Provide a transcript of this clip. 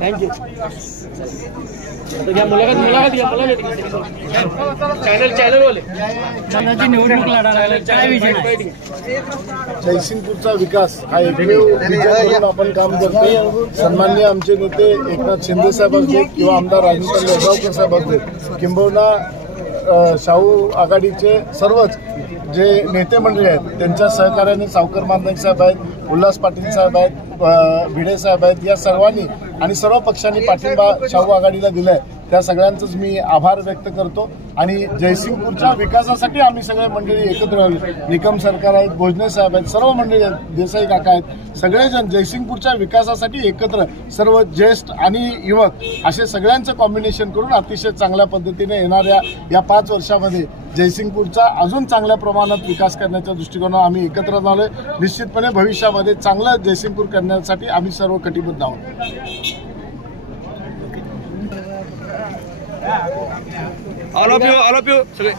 Thank you. मुलाखत channel वाले निवडणूक लढा काय विषय? जयसिंगपूरचा विकास हा एकमेव विचार करून आपण काम करतो। सन्माननीय आमचे नेते एकनाथ शिंदे साहेब असतील किंवा आमदार राजूभाई यड्रावकर साहेब असतील किंबहुना शाहू आघाडीचे सर्वच जे नेते मंडळी आहेत त्यांच्या सहकार्याने सावकर मांदे साहेब आहेत, उल्हास पाटील साहेब आहेत, भिडे साहेब आहेत, या सर्वांनी आणि सर्व पक्षांनी पाठिंबा शाहू आघाडीला दिलाय। त्या सगळ्यांचंच मी आभार व्यक्त करतो आणि जयसिंगपूरच्या विकासासाठी आम्ही सगळे मंडळी एकत्र आलो। निकम सरकार आहेत, भोजने साहेब आहेत, सर्व मंडळी आहेत, देसाई काका आहेत, सगळेजण जयसिंगपूरच्या विकासासाठी एकत्र सर्व ज्येष्ठ आणि युवक असे सगळ्यांचं कॉम्बिनेशन करून अतिशय चांगल्या पद्धतीने येणाऱ्या या 5 वर्षामध्ये जयसिंगपूरचा अजून चांगल्या प्रमाणात विकास करण्याच्या दृष्टिकोनाने आम्ही एकत्र झालोय। निश्चितपणे भविष्यामध्ये चांगलं जयसिंगपूर करण्यासाठी आम्ही सर्व कटिबद्ध आहोत। ऑल ऑफ यू सगळे